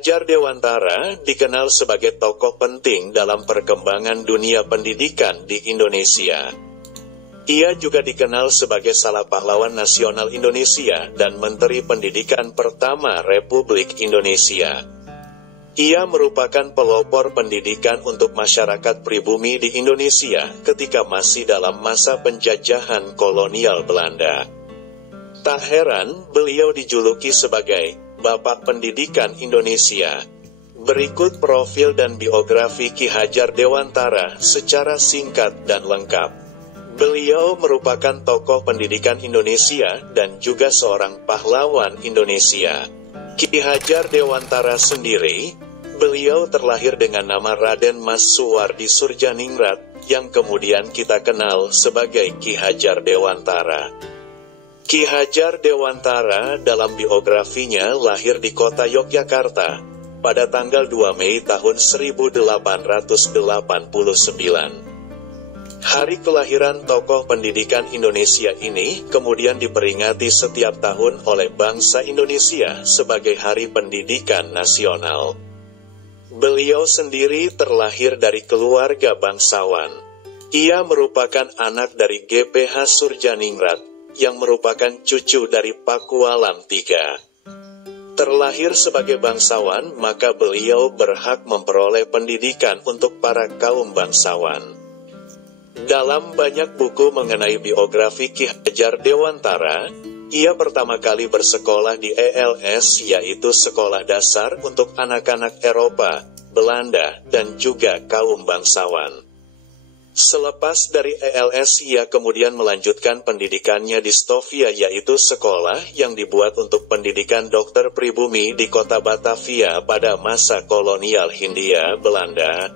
Hajar Dewantara dikenal sebagai tokoh penting dalam perkembangan dunia pendidikan di Indonesia. Ia juga dikenal sebagai salah pahlawan nasional Indonesia dan Menteri Pendidikan pertama Republik Indonesia. Ia merupakan pelopor pendidikan untuk masyarakat pribumi di Indonesia ketika masih dalam masa penjajahan kolonial Belanda. Tak heran beliau dijuluki sebagai Bapak Pendidikan Indonesia. Berikut profil dan biografi Ki Hajar Dewantara secara singkat dan lengkap. Beliau merupakan tokoh pendidikan Indonesia dan juga seorang pahlawan Indonesia. Ki Hajar Dewantara sendiri, beliau terlahir dengan nama Raden Mas Suwardi Surjaningrat, yang kemudian kita kenal sebagai Ki Hajar Dewantara. Ki Hajar Dewantara dalam biografinya lahir di kota Yogyakarta pada tanggal 2 Mei tahun 1889. Hari kelahiran tokoh pendidikan Indonesia ini kemudian diperingati setiap tahun oleh bangsa Indonesia sebagai Hari Pendidikan Nasional. Beliau sendiri terlahir dari keluarga bangsawan. Ia merupakan anak dari GPH Surjaningrat, yang merupakan cucu dari Pakualam III. Terlahir sebagai bangsawan, maka beliau berhak memperoleh pendidikan untuk para kaum bangsawan. Dalam banyak buku mengenai biografi Ki Hajar Dewantara, ia pertama kali bersekolah di ELS, yaitu Sekolah Dasar untuk Anak-anak Eropa, Belanda, dan juga kaum bangsawan. Selepas dari ELS, ia kemudian melanjutkan pendidikannya di Stovia, yaitu sekolah yang dibuat untuk pendidikan dokter pribumi di kota Batavia pada masa kolonial Hindia Belanda.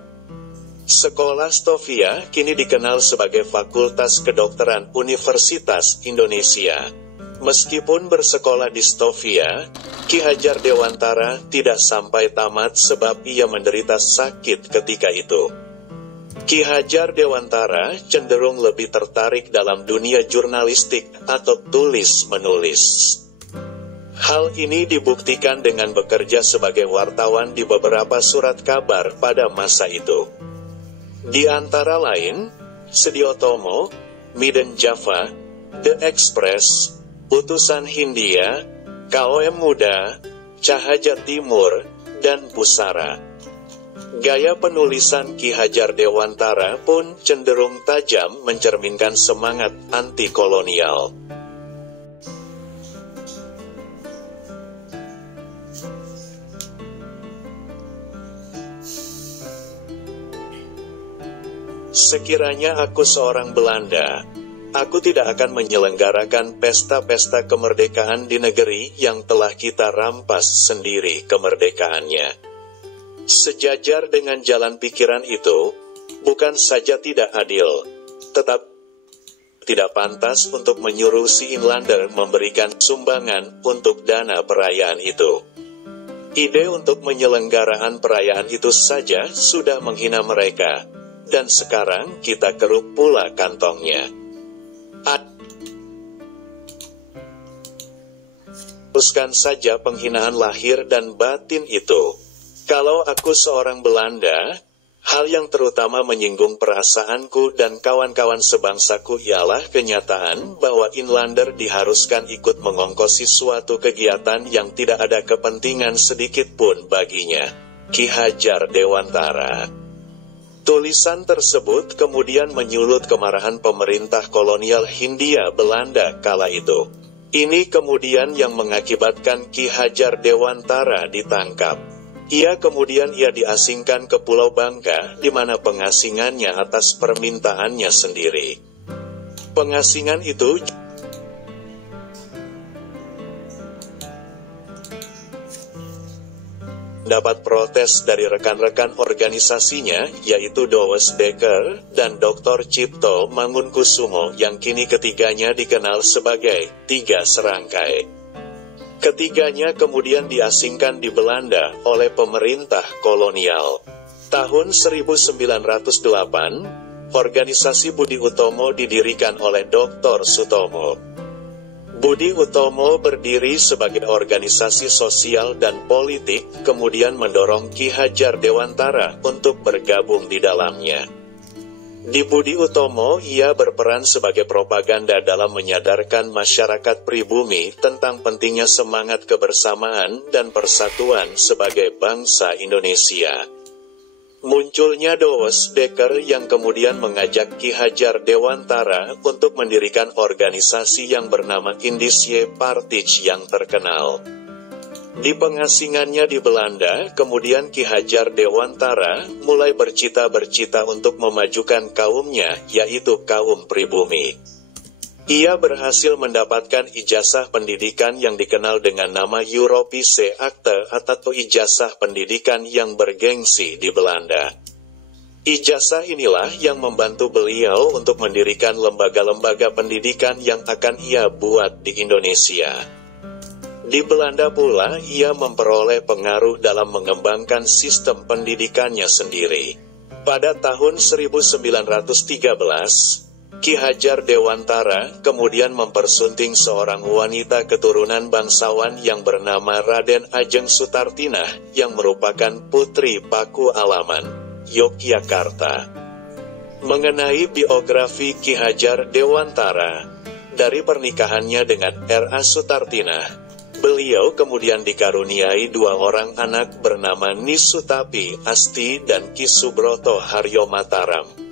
Sekolah Stovia kini dikenal sebagai Fakultas Kedokteran Universitas Indonesia. Meskipun bersekolah di Stovia, Ki Hajar Dewantara tidak sampai tamat sebab ia menderita sakit ketika itu. Ki Hajar Dewantara cenderung lebih tertarik dalam dunia jurnalistik atau tulis-menulis. Hal ini dibuktikan dengan bekerja sebagai wartawan di beberapa surat kabar pada masa itu. Di antara lain, Sediotomo, Midden Java, The Express, Utusan Hindia, KOM Muda, Cahaya Timur, dan Pusara. Gaya penulisan Ki Hajar Dewantara pun cenderung tajam mencerminkan semangat anti-kolonial. Sekiranya aku seorang Belanda, aku tidak akan menyelenggarakan pesta-pesta kemerdekaan di negeri yang telah kita rampas sendiri kemerdekaannya. Sejajar dengan jalan pikiran itu, bukan saja tidak adil, tetap tidak pantas untuk menyuruh si Inlander memberikan sumbangan untuk dana perayaan itu. Ide untuk penyelenggaraan perayaan itu saja sudah menghina mereka, dan sekarang kita keruk pula kantongnya. Teruskan saja penghinaan lahir dan batin itu. Kalau aku seorang Belanda, hal yang terutama menyinggung perasaanku dan kawan-kawan sebangsaku ialah kenyataan bahwa Inlander diharuskan ikut mengongkosi suatu kegiatan yang tidak ada kepentingan sedikit pun baginya. Ki Hajar Dewantara. Tulisan tersebut kemudian menyulut kemarahan pemerintah kolonial Hindia Belanda kala itu. Ini kemudian yang mengakibatkan Ki Hajar Dewantara ditangkap. Ia kemudian diasingkan ke Pulau Bangka, di mana pengasingannya atas permintaannya sendiri. Pengasingan itu dapat protes dari rekan-rekan organisasinya, yaitu Douwe Dekker dan Dr. Cipto Mangunkusumo, yang kini ketiganya dikenal sebagai Tiga Serangkai. Ketiganya kemudian diasingkan di Belanda oleh pemerintah kolonial. Tahun 1908, organisasi Budi Utomo didirikan oleh Dr. Sutomo. Budi Utomo berdiri sebagai organisasi sosial dan politik, kemudian mendorong Ki Hajar Dewantara untuk bergabung di dalamnya. Di Budi Utomo, ia berperan sebagai propaganda dalam menyadarkan masyarakat pribumi tentang pentingnya semangat kebersamaan dan persatuan sebagai bangsa Indonesia. Munculnya Douwe Dekker yang kemudian mengajak Ki Hajar Dewantara untuk mendirikan organisasi yang bernama Indische Partij yang terkenal. Di pengasingannya di Belanda, kemudian Ki Hajar Dewantara mulai bercita-cita untuk memajukan kaumnya, yaitu kaum pribumi. Ia berhasil mendapatkan ijazah pendidikan yang dikenal dengan nama Europese Akte atau ijazah pendidikan yang bergengsi di Belanda. Ijazah inilah yang membantu beliau untuk mendirikan lembaga-lembaga pendidikan yang akan ia buat di Indonesia. Di Belanda pula, ia memperoleh pengaruh dalam mengembangkan sistem pendidikannya sendiri. Pada tahun 1913, Ki Hajar Dewantara kemudian mempersunting seorang wanita keturunan bangsawan yang bernama Raden Ajeng Sutartinah, yang merupakan putri Paku Alaman, Yogyakarta. Mengenai biografi Ki Hajar Dewantara, dari pernikahannya dengan R.A. Sutartinah, beliau kemudian dikaruniai dua orang anak bernama Nisutapi Asti dan Ki Subroto Haryo Mataram.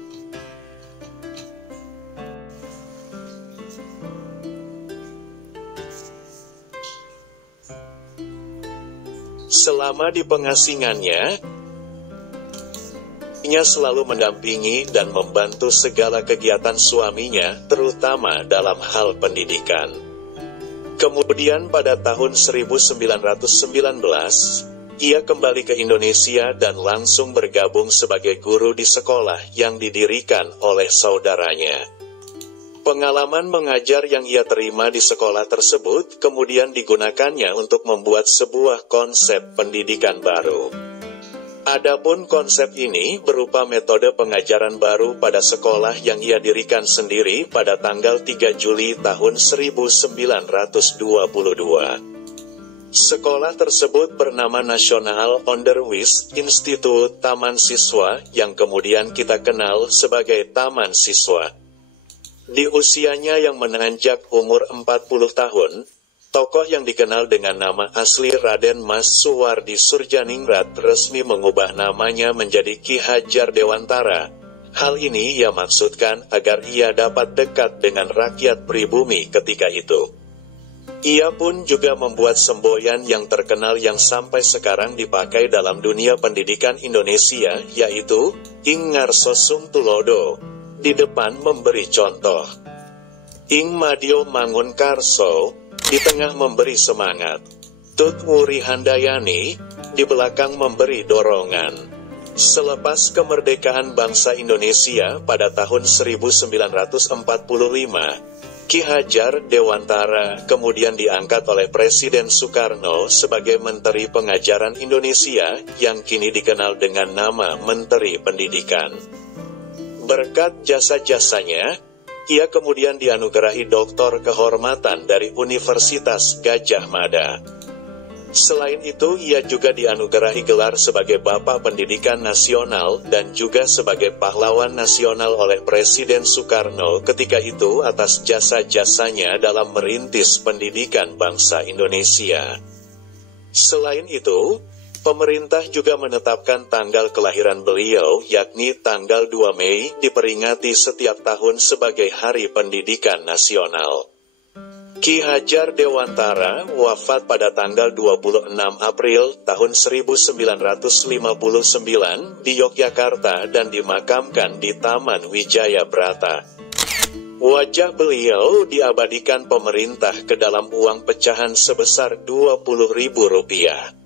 Selama di pengasingannya, ia selalu mendampingi dan membantu segala kegiatan suaminya, terutama dalam hal pendidikan. Kemudian pada tahun 1919, ia kembali ke Indonesia dan langsung bergabung sebagai guru di sekolah yang didirikan oleh saudaranya. Pengalaman mengajar yang ia terima di sekolah tersebut kemudian digunakannya untuk membuat sebuah konsep pendidikan baru. Adapun konsep ini berupa metode pengajaran baru pada sekolah yang ia dirikan sendiri pada tanggal 3 Juli tahun 1922. Sekolah tersebut bernama National Onderwijs Instituut Taman Siswa, yang kemudian kita kenal sebagai Taman Siswa. Di usianya yang menanjak umur 40 tahun, tokoh yang dikenal dengan nama asli Raden Mas Suwardi Surjaningrat resmi mengubah namanya menjadi Ki Hajar Dewantara. Hal ini ia maksudkan agar ia dapat dekat dengan rakyat pribumi ketika itu. Ia pun juga membuat semboyan yang terkenal yang sampai sekarang dipakai dalam dunia pendidikan Indonesia, yaitu Ing Ngarso Sung Tulodo, di depan memberi contoh. Ing Madyo Mangun Karso, di tengah memberi semangat. Tut Wuri Handayani, di belakang memberi dorongan. Selepas kemerdekaan bangsa Indonesia pada tahun 1945, Ki Hajar Dewantara kemudian diangkat oleh Presiden Soekarno sebagai Menteri Pengajaran Indonesia, yang kini dikenal dengan nama Menteri Pendidikan. Berkat jasa-jasanya, ia kemudian dianugerahi Doktor Kehormatan dari Universitas Gadjah Mada. Selain itu, ia juga dianugerahi gelar sebagai Bapak Pendidikan Nasional dan juga sebagai Pahlawan Nasional oleh Presiden Soekarno ketika itu atas jasa-jasanya dalam merintis pendidikan bangsa Indonesia. Selain itu, pemerintah juga menetapkan tanggal kelahiran beliau, yakni tanggal 2 Mei, diperingati setiap tahun sebagai Hari Pendidikan Nasional. Ki Hajar Dewantara wafat pada tanggal 26 April tahun 1959 di Yogyakarta dan dimakamkan di Taman Wijaya Brata. Wajah beliau diabadikan pemerintah ke dalam uang pecahan sebesar Rp20.000.